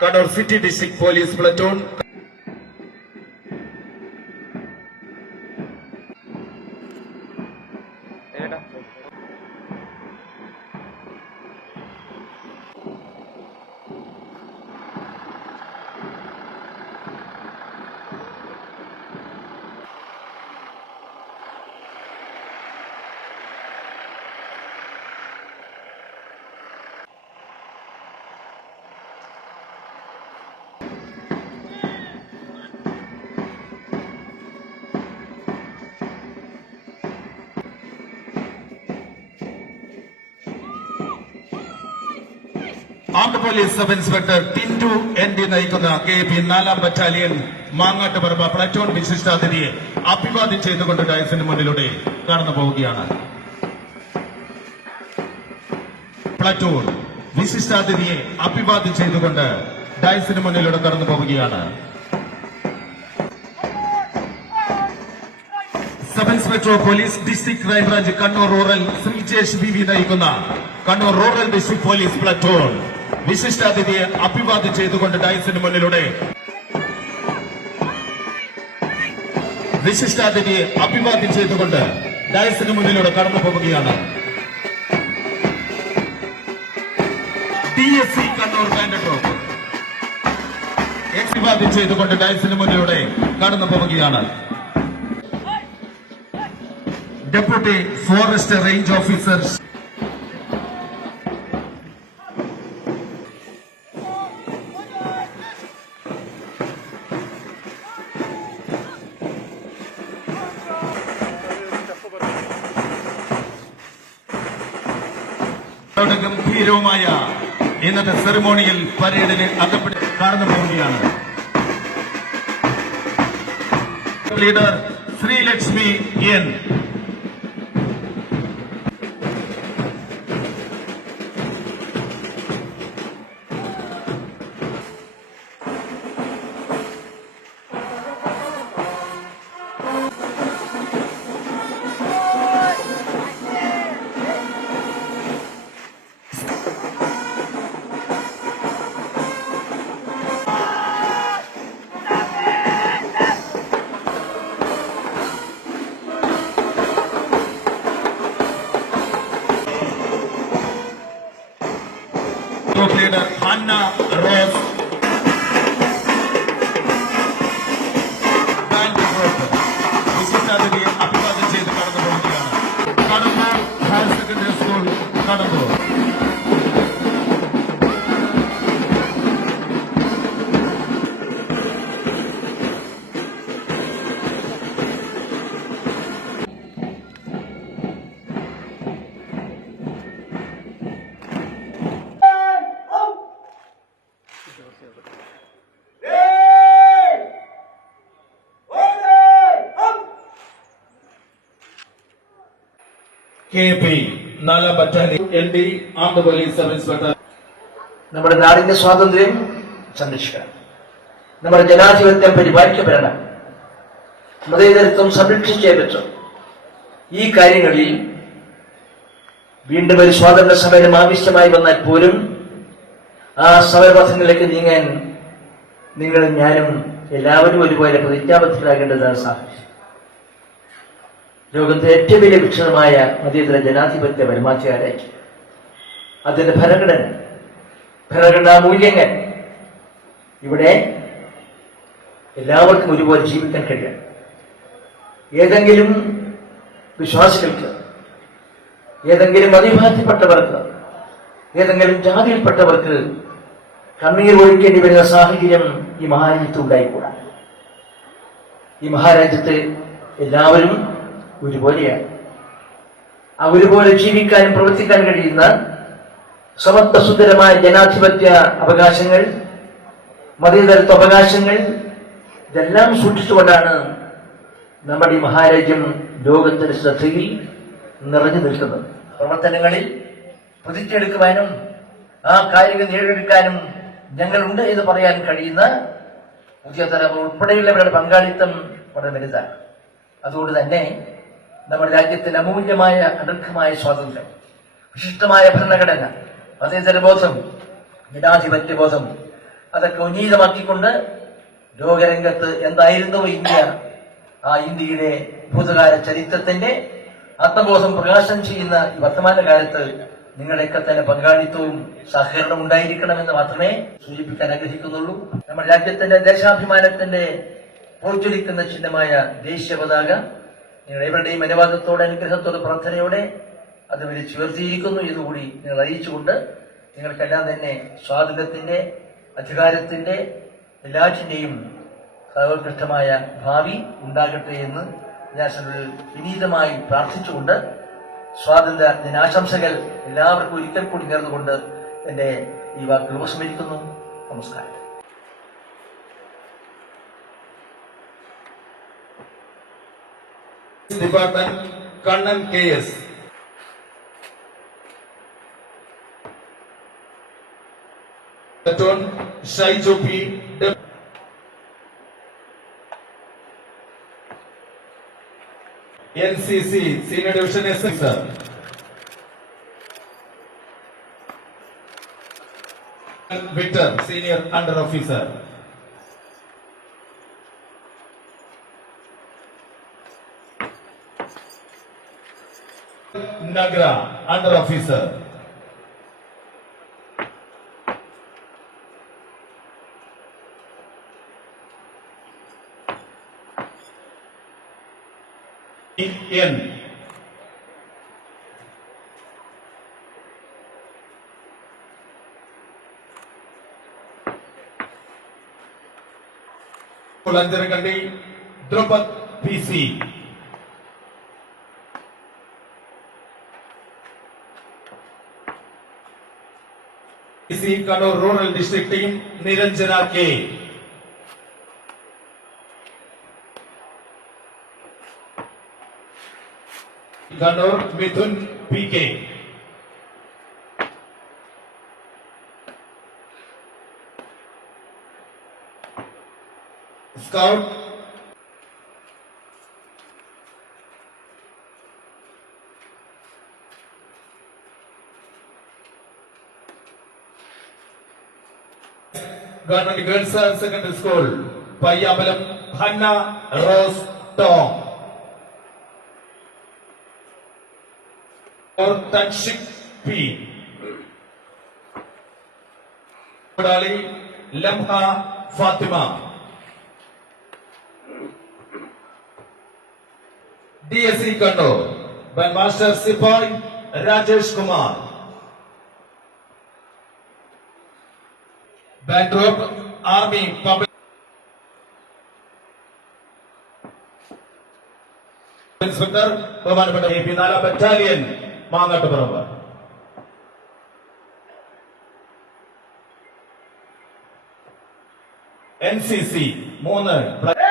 Kannur City District Police Platoon. Armed Police Sub Inspector Tindu N.D. നയിക്കുന്ന KP 4ാം battalion Mangattuparamba platoon വിശിഷ്ടാതിഥിയെ അഭിവാദ്യം ചെയ്തുകൊണ്ട് ഡയസിന് മുന്നിലൂടെ കടന്നു പോവുകയാണ്. പ്ലാറ്റൂൺ വിശിഷ്ടാതിഥിയെ അഭിവാദ്യം ചെയ്തുകൊണ്ട് ഡയസിന് മുന്നിലൂടെ കടന്നു പോവുകയാണ്. Sub inspector police district crime branch Kannur rural Sreejesh B നയിക്കുന്ന Kannur rural district police platoon വിശിഷ്ടാതിഥിയെ അഭിവാദ്യം ചെയ്തുകൊണ്ട് ഡയസിന് മുന്നിലൂടെ കടന്നു പോവുകയാണ്. TSC കണ്ണൂർ കാൻഡിഡേറ്റ് അഭിവാദ്യം ചെയ്തുകൊണ്ട് ഡയസിന് മുന്നിലൂടെ കടന്നു പോവുകയാണ്. ഡെപ്യൂട്ടി ഫോറസ്റ്റ് റേഞ്ച് ഓഫീസർ ഗംഭീരവുമായ ഇന്നത്തെ സെറിമോണിയിൽ പരേഡിന് അകപ്പെട്ട് കടന്നു പോവുകയാണ്. Leader Sreelakshmi N. Leader Anna Rose. വിശിഷ്ടാതിഥിയെ അഭിവാദ്യം ചെയ്ത് കടന്നു പോവുകയാണ്. Kadambur higher secondary school Kadambur. KP 4ാം battalion ND armed police sub inspector. നമ്മുടെ നാടിന്റെ സ്വാതന്ത്ര്യം സംരക്ഷിക്കണം, നമ്മുടെ ജനാധിപത്യം പരിപാലിക്കപ്പെടണം, മതേതരത്വം സംരക്ഷിച്ചേ പറ്റും. ഈ കാര്യങ്ങളിൽ വീണ്ടും ഒരു സ്വാതന്ത്ര്യ സമരം ആവശ്യമായി വന്നാൽ പോലും ആ സമരപഥങ്ങളിലേക്ക് നീങ്ങാൻ നിങ്ങളും ഞാനും എല്ലാവരും ഒരുപോലെ പ്രതിജ്ഞാബദ്ധരാകേണ്ടതാണ് സാഹചര്യം. ലോകത്തെ ഏറ്റവും വലിയ വൃക്ഷമായ മതേതര ജനാധിപത്യ പരമാധികാരം, അതിന്റെ ഭരണഘടനാ മൂല്യങ്ങൾ ഇവിടെ എല്ലാവർക്കും ഒരുപോലെ ജീവിക്കാൻ കഴിയണം. ഏതെങ്കിലും വിശ്വാസികൾക്ക്, ഏതെങ്കിലും മതവിഭാഗത്തിൽപ്പെട്ടവർക്ക്, ഏതെങ്കിലും ജാതിയിൽപ്പെട്ടവർക്ക് കണ്ണീർ ഒഴിക്കേണ്ടി വരുന്ന സാഹചര്യം ഈ മഹാരാജ്യത്ത് ഉണ്ടായിക്കൂടാ. ഈ മഹാരാജ്യത്ത് എല്ലാവരും ഒരുപോലെയാണ്. ആ ഒരുപോലെ ജീവിക്കാനും പ്രവർത്തിക്കാൻ കഴിയുന്ന സമത്വസുന്ദരമായ ജനാധിപത്യ അവകാശങ്ങൾ, മതേതരത്വ അവകാശങ്ങൾ ഇതെല്ലാം സൂക്ഷിച്ചുകൊണ്ടാണ് നമ്മുടെ ഈ മഹാരാജ്യം ലോകത്തിന്റെ ശ്രദ്ധയിൽ നിറഞ്ഞു നിൽക്കുന്നത്. പ്രവർത്തനങ്ങളിൽ പ്രതിജ്ഞയെടുക്കുവാനും ആ കാര്യങ്ങൾ നേടിയെടുക്കാനും ഞങ്ങളുണ്ട് എന്ന് പറയാൻ കഴിയുന്ന പുതിയ തലമുറ ഉൾപ്പെടെയുള്ളവരുടെ പങ്കാളിത്തം വളരെ വലുതാണ്. അതുകൊണ്ട് തന്നെ നമ്മുടെ രാജ്യത്തിന്റെ അമൂല്യമായ അനർഘമായ സ്വാതന്ത്ര്യം, വിശിഷ്ടമായ ഭരണഘടന, മതേതരബോധം, ജനാധിപത്യബോധം അതൊക്കെ ഉന്നീതമാക്കിക്കൊണ്ട് ലോകരംഗത്ത് എന്തായിരുന്നു ഇന്ത്യ, ആ ഇന്ത്യയുടെ ഭൂതകാല ചരിത്രത്തിന്റെ ആത്മബോധം പ്രകാശനം ചെയ്യുന്ന ഈ വർത്തമാന കാലത്ത് നിങ്ങളുടെയൊക്കെ തന്നെ പങ്കാളിത്തവും സഹകരണവും ഉണ്ടായിരിക്കണമെന്ന് മാത്രമേ സൂചിപ്പിക്കാൻ ആഗ്രഹിക്കുന്നുള്ളൂ. നമ്മുടെ രാജ്യത്തിന്റെ ദേശാഭിമാനത്തിന്റെ പ്രോജ്വലിക്കുന്ന ചിഹ്നമായ ദേശീയ പതാക നിങ്ങൾ എവരുടെയും അനുവാദത്തോടെ, അനുഗ്രഹത്തോടെ, പ്രാർത്ഥനയോടെ അത് വിളിച്ചുയർത്തിയിരിക്കുന്നു എന്നുകൂടി നിങ്ങൾ അറിയിച്ചുകൊണ്ട് നിങ്ങൾക്കെല്ലാം തന്നെ സ്വാതന്ത്ര്യത്തിന്റെ, അധികാരത്തിന്റെ, എല്ലാറ്റിന്റെയും സർവോത്കൃഷ്ടമായ ഭാവി ഉണ്ടാകട്ടെ എന്ന് ഞാൻ വിനീതമായി പ്രാർത്ഥിച്ചുകൊണ്ട് സ്വാതന്ത്ര്യ ദിനാശംസകൾ എല്ലാവർക്കും ഒരിക്കൽ കൂടി നേർന്നുകൊണ്ട് എന്റെ ഈ വാക്കുകൾ ഉപസംഹരിക്കുന്നു. നമസ്കാരം. Department Kannan KS. Platoon Shaijo P. NCC Senior Division SS sir. Victor Senior Under Officer. Nagra Under Officer. N. Kulanjarkandi Drupad PC. PC Kannur Rural District Team Niranjana K. Kannur Mithun PK. Scout Government Girls Secondary School Payamalam Hannah Rose Tom. Or Tanshik P. Kodali Lamha Fatima. DSC Kannur by Master Sipai Rajesh Kumar. Backdrop Army Public Inspector ബഹുമാനപ്പെട്ട AP 4 battalion Mangattuparamba. NCC 3